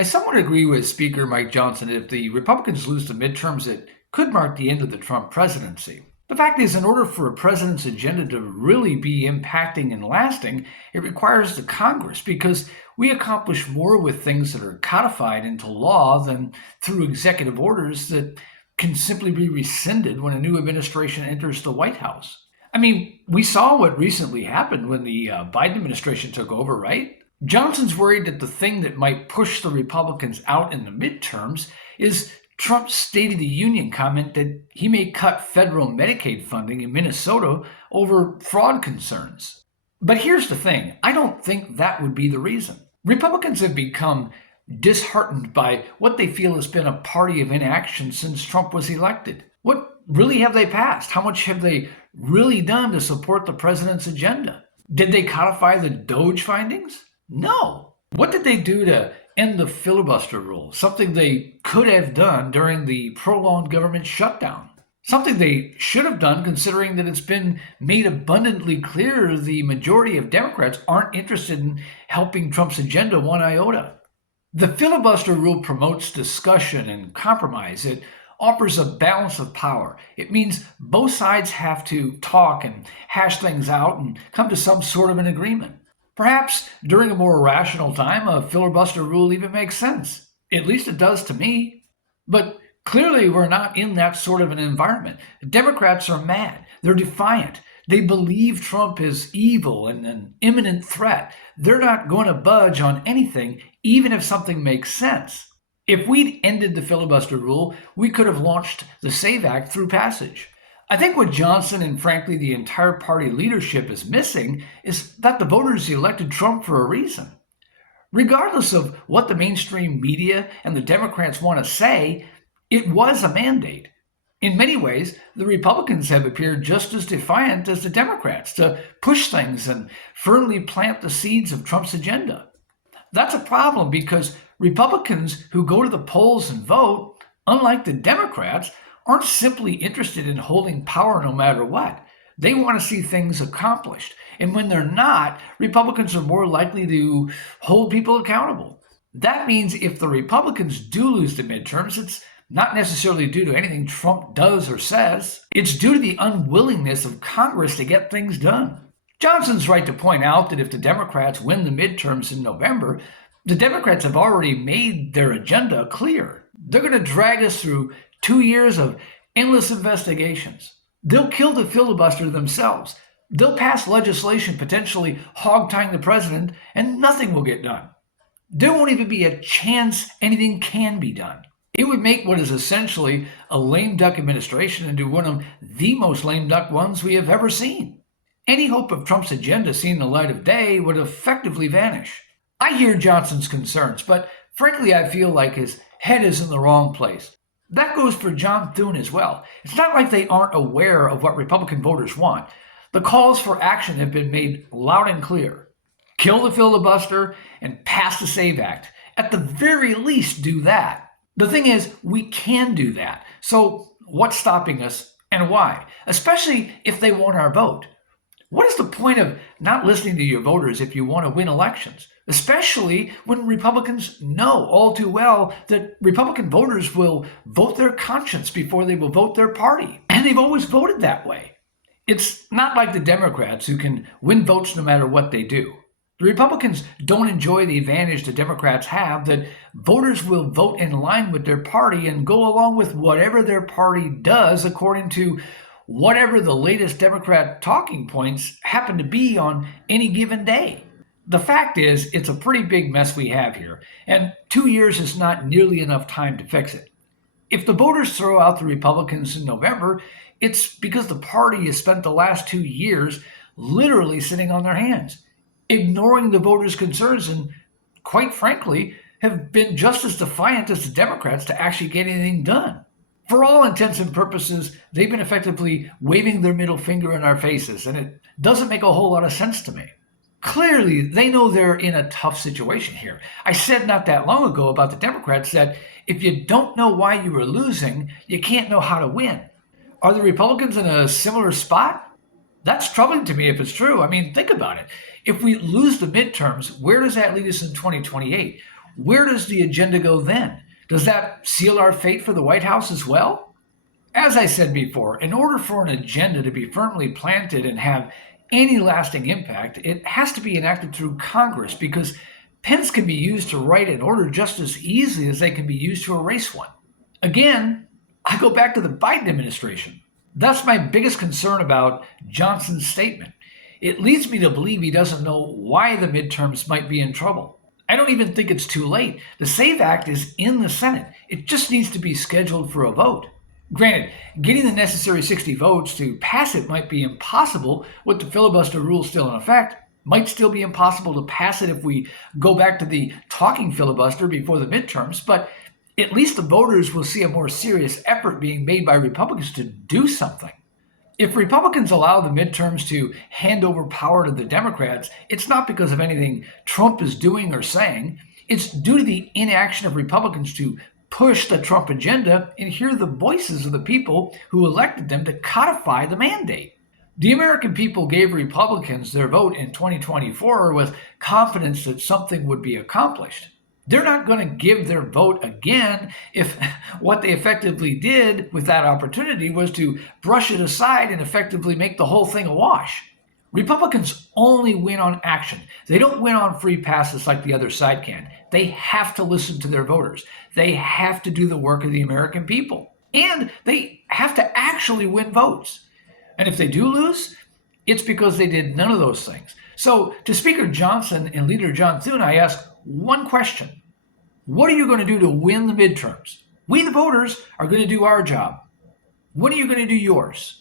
I somewhat agree with Speaker Mike Johnson that if the Republicans lose the midterms, it could mark the end of the Trump presidency. The fact is, in order for a president's agenda to really be impacting and lasting, it requires the Congress because we accomplish more with things that are codified into law than through executive orders that can simply be rescinded when a new administration enters the White House. I mean, we saw what recently happened when the Biden administration took over, right? Johnson's worried that the thing that might push the Republicans out in the midterms is Trump's State of the Union comment that he may cut federal Medicaid funding in Minnesota over fraud concerns. But here's the thing, I don't think that would be the reason. Republicans have become disheartened by what they feel has been a party of inaction since Trump was elected. What really have they passed? How much have they really done to support the president's agenda? Did they codify the Doge findings? No. What did they do to end the filibuster rule? Something they could have done during the prolonged government shutdown. Something they should have done considering that it's been made abundantly clear the majority of Democrats aren't interested in helping Trump's agenda one iota. The filibuster rule promotes discussion and compromise. It offers a balance of power. It means both sides have to talk and hash things out and come to some sort of an agreement. Perhaps during a more rational time, a filibuster rule even makes sense. At least it does to me. But clearly, we're not in that sort of an environment. Democrats are mad. They're defiant. They believe Trump is evil and an imminent threat. They're not going to budge on anything, even if something makes sense. If we'd ended the filibuster rule, we could have launched the SAVE Act through passage. I think what Johnson and frankly the entire party leadership is missing is that the voters elected Trump for a reason. Regardless of what the mainstream media and the Democrats want to say, it was a mandate. In many ways, the Republicans have appeared just as defiant as the Democrats to push things and firmly plant the seeds of Trump's agenda. That's a problem because Republicans who go to the polls and vote, unlike the Democrats, aren't simply interested in holding power no matter what. They want to see things accomplished. And when they're not, Republicans are more likely to hold people accountable. That means if the Republicans do lose the midterms, it's not necessarily due to anything Trump does or says. It's due to the unwillingness of Congress to get things done. Johnson's right to point out that if the Democrats win the midterms in November, the Democrats have already made their agenda clear. They're going to drag us through 2 years of endless investigations. They'll kill the filibuster themselves. They'll pass legislation potentially hog-tying the president, and nothing will get done. There won't even be a chance anything can be done. It would make what is essentially a lame duck administration into one of the most lame duck ones we have ever seen. Any hope of Trump's agenda seeing the light of day would effectively vanish. I hear Johnson's concerns, but frankly I feel like his head is in the wrong place. That goes for John Thune as well. It's not like they aren't aware of what Republican voters want. The calls for action have been made loud and clear. Kill the filibuster and pass the SAVE Act. At the very least, do that. The thing is, we can do that. So what's stopping us and why? Especially if they want our vote. What is the point of not listening to your voters if you want to win elections? Especially when Republicans know all too well that Republican voters will vote their conscience before they will vote their party. And they've always voted that way. It's not like the Democrats who can win votes no matter what they do. The Republicans don't enjoy the advantage the Democrats have that voters will vote in line with their party and go along with whatever their party does according to whatever the latest Democrat talking points happen to be on any given day. The fact is, it's a pretty big mess we have here, and 2 years is not nearly enough time to fix it. If the voters throw out the Republicans in November, it's because the party has spent the last 2 years literally sitting on their hands, ignoring the voters' concerns, and quite frankly, have been just as defiant as the Democrats to actually get anything done. For all intents and purposes, they've been effectively waving their middle finger in our faces, and it doesn't make a whole lot of sense to me. Clearly, they know they're in a tough situation here. I said not that long ago about the Democrats that if you don't know why you were losing, you can't know how to win. Are the Republicans in a similar spot? That's troubling to me if it's true. I mean, think about it. If we lose the midterms, where does that lead us in 2028? Where does the agenda go then? Does that seal our fate for the White House as well? As I said before, in order for an agenda to be firmly planted and have any lasting impact, it has to be enacted through Congress because pens can be used to write an order just as easily as they can be used to erase one. Again, I go back to the Biden administration. That's my biggest concern about Johnson's statement. It leads me to believe he doesn't know why the midterms might be in trouble. I don't even think it's too late. The SAVE Act is in the Senate. It just needs to be scheduled for a vote. Granted, getting the necessary 60 votes to pass it might be impossible with the filibuster rule still in effect. Might still be impossible to pass it if we go back to the talking filibuster before the midterms, but at least the voters will see a more serious effort being made by Republicans to do something. If Republicans allow the midterms to hand over power to the Democrats, it's not because of anything Trump is doing or saying. It's due to the inaction of Republicans to push the Trump agenda and hear the voices of the people who elected them to codify the mandate. The American people gave Republicans their vote in 2024 with confidence that something would be accomplished. They're not going to give their vote again if what they effectively did with that opportunity was to brush it aside and effectively make the whole thing a wash. Republicans only win on action. They don't win on free passes like the other side can. They have to listen to their voters. They have to do the work of the American people. And they have to actually win votes. And if they do lose, it's because they did none of those things. So to Speaker Johnson and Leader John Thune, I ask one question. What are you going to do to win the midterms? We, the voters, are going to do our job. What are you going to do yours?